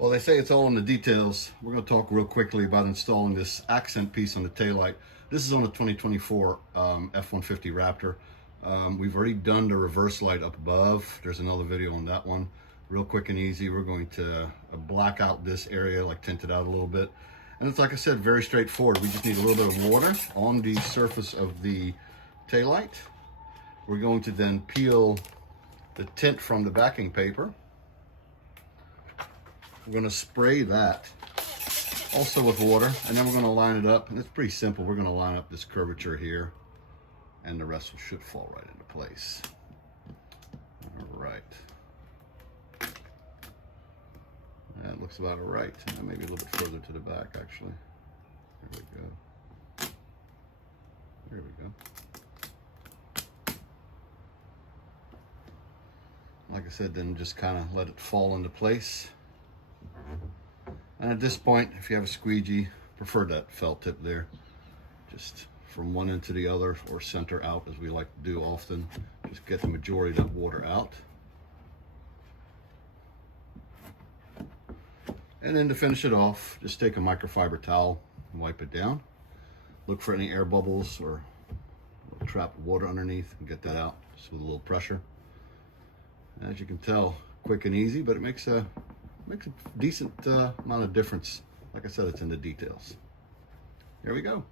Well, they say it's all in the details. We're going to talk real quickly about installing this accent piece on the taillight. This is on the 2024 F150 Raptor. We've already done the reverse light up above. There's another video on that one. Real quick and easy. We're going to black out this area, like tint it out a little bit. And it's, like I said, very straightforward. We just need a little bit of water on the surface of the taillight. We're going to then peel the tint from the backing paper. We're going to spray that also with water, and then we're going to line it up. And it's pretty simple. We're going to line up this curvature here, and the rest should fall right into place. All right. That looks about all right. Maybe a little bit further to the back, actually. There we go. There we go. Like I said, then just kind of let it fall into place. And at this point, if you have a squeegee, prefer that felt tip there. Just from one end to the other, or center out, as we like to do often. Just get the majority of that water out. And then to finish it off, just take a microfiber towel and wipe it down. Look for any air bubbles or trapped water underneath and get that out just with a little pressure. And as you can tell, quick and easy, but it makes a decent amount of difference. Like I said, it's in the details. Here we go.